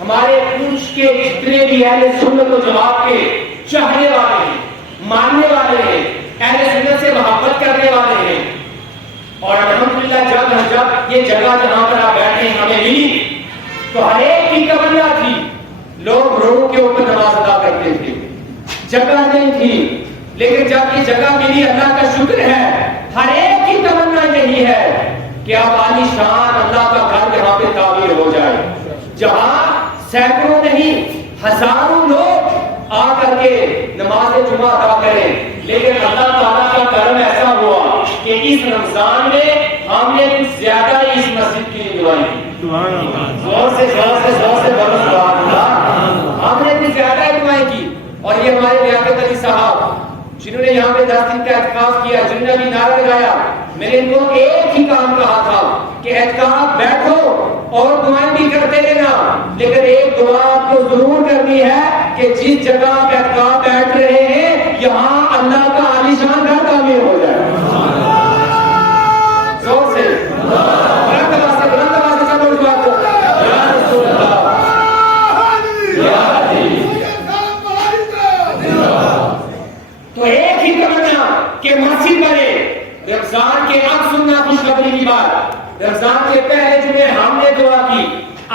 ہمارے پوچھ کے جتنے بھی اہل سنت و جماعت کے چاہنے والے ہیں، ماننے والے ہیں، اہل سنت سے محبت کرنے والے ہیں، اور الحمدللہ جب یہ جگہ جہاں پر آپ بیٹھے ہیں ہمیں ملی تو ہر ایک کی تمنا تھی، لوگ روڈوں کے اوپر نماز ادا کرتے تھے، جگہ نہیں تھی، لیکن جب یہ جگہ ملی اللہ کا شکر ہے، ہر ایک کی تمنا یہی ہے کہ اب عالی شان اللہ کا گھر یہاں پہ تعمیر ہو جائے، جہاں سینکڑوں نہیں ہزاروں لوگ آ کر کے نماز جمعہ ادا کریں، لیکن اللہ تعالیٰ کا کرم ایسا ہوا کہ اس رمضان میں ہم نے کچھ زیادہ ہی اس مسجد کی دعائیں کی، زور سے بولو سبحان اللہ، ہم نے کچھ زیادہ ہی دعائیں کی، اور یہ ہمارے لیاقت علی صاحب جنہوں نے یہاں پہ 10 دن کا اعتکاف کیا، جنہوں نے بھی نعرہ لگایا، میں نے ان کو ایک ہی کام کہا تھا کہ اعتکاف بیٹھو اور دعائیں بھی کرتے رہنا، لیکن ایک دعا آپ کو ضرور کرنی ہے کہ جس جگہ آپ اعتکاف بیٹھ رہے ہیں یہاں اللہ کا عالی شان گھر تعمیر ہو جائے۔ زور سے بلند آواز سے سب لوگ دعا کرو، یا رسول اللہ، یا تو ایک ہی تمنا کہ مسجد بنے۔ رمضان کے اب سننا خوشخبری کی بات، رمضان کے پہلے جمعے ہم نے دعا کی،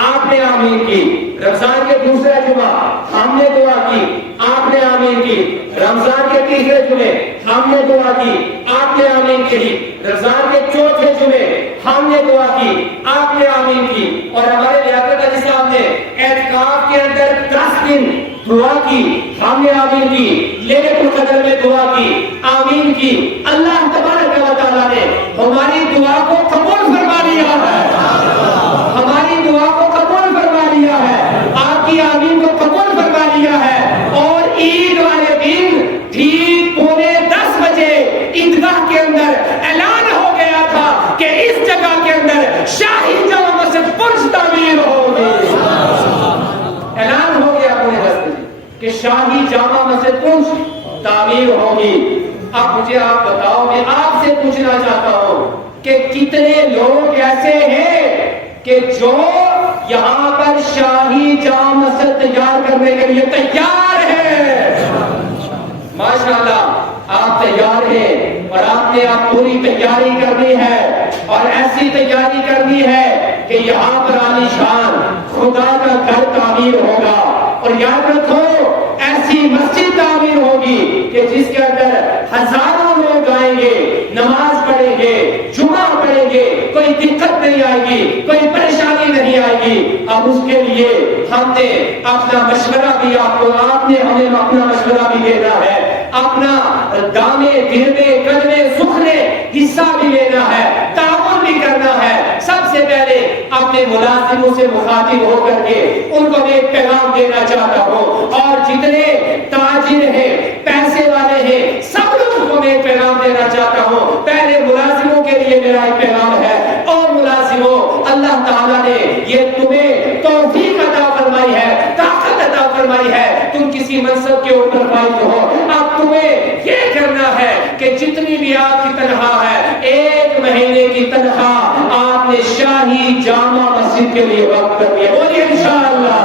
آپ نے آمین کی، رمضان کے دوسرے جمعہ ہم نے دعا کی، آپ نے آمین کی، رمضان کے تیسرے جمعے ہم نے دعا کی، آپ نے آمین کی، رمضان کے چوتھے جمعے ہم نے دعا کی، آپ نے آمین کی، اور ہمارے لیاقت علی صاحب نے اعتکاف کے اندر 10 دن دعا کی، ہم نے آمین کی، لیلۃ القدر میں دعا کی، آمین کی، اللہ تبارک و تعالیٰ نے ہماری دعا کو قبول فرما لیا ہے، ہماری دعا کو قبول فرما لیا ہے، آپ کی آمین کو قبول فرما لیا ہے، اور عید والے دن ٹھیک 9:45 بجے عیدگاہ کے اندر اعلان ہو گیا تھا کہ اس جگہ کے اندر شاہی جامع مسجد پرج تعمیر ہوگی، اعلان ہو گیا 9:10 بجے کہ شاہی جامع مسجد پرج تعمیر ہوگی۔ اب مجھے آپ بتاؤ، میں آپ سے پوچھنا چاہتا ہوں کہ کتنے لوگ ایسے ہیں کہ جو یہاں پر شاہی جامع مسجد تیار کرنے کے لیے تیار ہیں؟ ماشاءاللہ آپ تیار ہیں، اور آپ نے آپ پوری تیاری کرنی ہے، اور ایسی تیاری کرنی ہے کہ یہاں پر عالی شان خدا کا گھر تعمیر ہوگا، اور یاد رکھو ایسی مسجد تعمیر ہوگی کہ جس کے اندر ہزاروں لوگ آئیں گے، نماز پڑھیں گے، جمعہ پڑھیں گے، کوئی دقت نہیں آئے گی، کوئی پریشانی نہیں آئے گی۔ اب اس کے لیے ہم نے اپنا مشورہ بھی آپ نے ہمیں اپنا مشورہ بھی دینا ہے، اپنا دامے درمے قدمے سخنے حصہ بھی لینا ہے، تعاون بھی کرنا ہے۔ سب سے پہلے اپنے ملازموں سے مخاطب ہو کر کے ان کو ایک پیغام دینا چاہتا ہوں، اور جتنے تاجر ہیں، پیسے والے ہیں، سب لوگوں کو میں ایک پیغام دینا چاہتا ہوں۔ پہلے ملازموں کے لیے میرا ایک پیغام ہے، اور ملازموں، اللہ تعالیٰ نے یہ تمہیں توفیق عطا فرمائی ہے، طاقت عطا فرمائی ہے، تم کسی منصب کے اوپر فائز ہو، اب تمہیں یہ کرنا ہے کہ جتنی بھی آپ کی تنخواہ ہے، 1 مہینے کی تنخواہ آپ نے شاہی جامع مسجد کے لیے وقف کرنی ہے۔ بولیے انشاءاللہ۔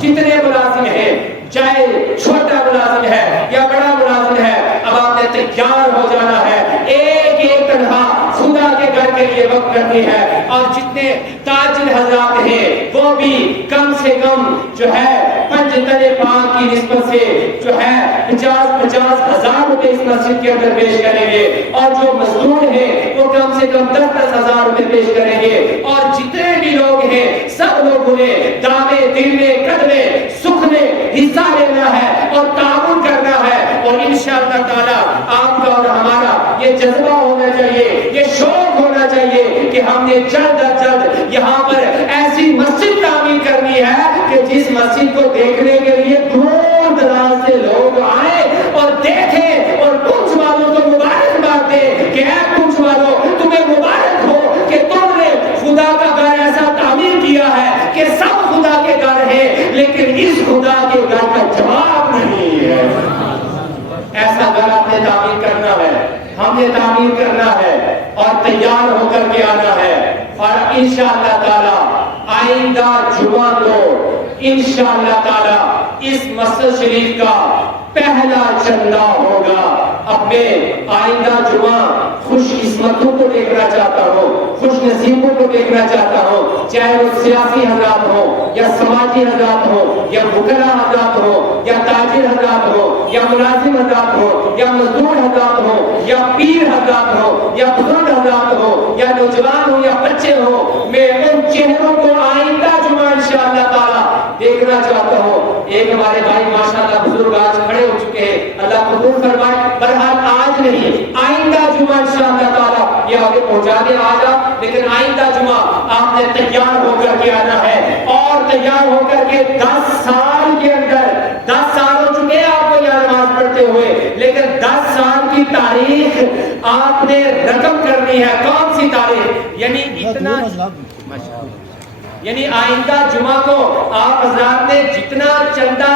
جتنے ملازم ہیں، چاہے چھوٹا ملازم ہے یا بڑا ملازم ہے، اب آپ نے تیار ہو جانا ہے، ایک تنخواہ خدا کے گھر کے لیے وقف کرنی ہے، اور جتنے تاجر حضرات ہیں وہ بھی کم سے کم جو ہے 5 تنے پاک کی نسبت سے جو ہے 50 ہزار روپے اس مسجد کے اندر پیش کریں گے، اور جو مزدور ہیں وہ کم سے کم 10 ہزار روپے پیش کریں گے، اور جتنے بھی لوگ ہیں سب لوگوں نے دامے درمے قدمے سخنے حصہ لینا ہے اور تعاون کرنا ہے، اور انشاءاللہ تعالی آپ کا اور ہمارا یہ جذبہ ہونا چاہیے، یہ شوق ہونا چاہیے کہ ہم نے جلد از جلد یہاں پر ایسی مسجد تعمیر کرنی ہے کہ جس مسجد کو دیکھنے کے لیے دور دراز سے لوگ آئیں اور دیکھیں، اور پنچ والوں کو مبارکباد دیں کہ اے پنچ والوں، تمہیں مبارک ہو کہ تم نے خدا کا گھر ایسا تعمیر کیا ہے کہ سب خدا کے گھر ہیں، لیکن اس خدا کے گھر کا جواب نہیں ہے۔ ایسا گھر آپ نے تعمیر کرنا ہے، ہم نے تعمیر کرنا ہے، اور تیار ہو کر کے آنا ہے، اور انشاءاللہ تعالی آئندہ جمعہ کو انشاءاللہ تعالی اس مسجد شریف کا پہلا چندہ ہوگا. اب میں آئندہ جمعہ خوش قسمتوں کو دیکھنا چاہتا ہوں, خوش نصیبوں کو دیکھنا چاہتا ہوں, چاہے وہ سیاسی حضرات ہوں یا سماجی حضرات ہوں یا وکلاء حضرات ہوں یا تاجر حضرات ہوں یا ملازم حضرات ہوں یا مزدور حضرات ہوں یا پیر حضرات ہوں یا بزرگ حضرات ہوں یا نوجوان ہوں یا بچے ہوں, میں ان چہروں کو آئندہ جمعہ انشاءاللہ تعالی دیکھنا چاہتا ہوں. ایک ہمارے بھائی ماشاءاللہ بزرگ آج کھڑے ہو چکے ہیں, اللہ قبول فرمائے. بہرحال آج نہیں, آئندہ جمعہ انشاءاللہ تعالی یہ آگے پہنچانے آ جا, لیکن آئندہ جمعہ آپ نے تیار ہو کر کے آنا ہے, اور تیار ہو کر کے 10 سال کے اندر, 10 سال ہو چکے آپ کو یہاں نماز پڑھتے ہوئے, لیکن 10 سال کی تاریخ آپ نے رقم کرنی ہے. کون سی تاریخ؟ یعنی اتنا, یعنی آئندہ جمعہ کو آپ حضرات نے جتنا چندہ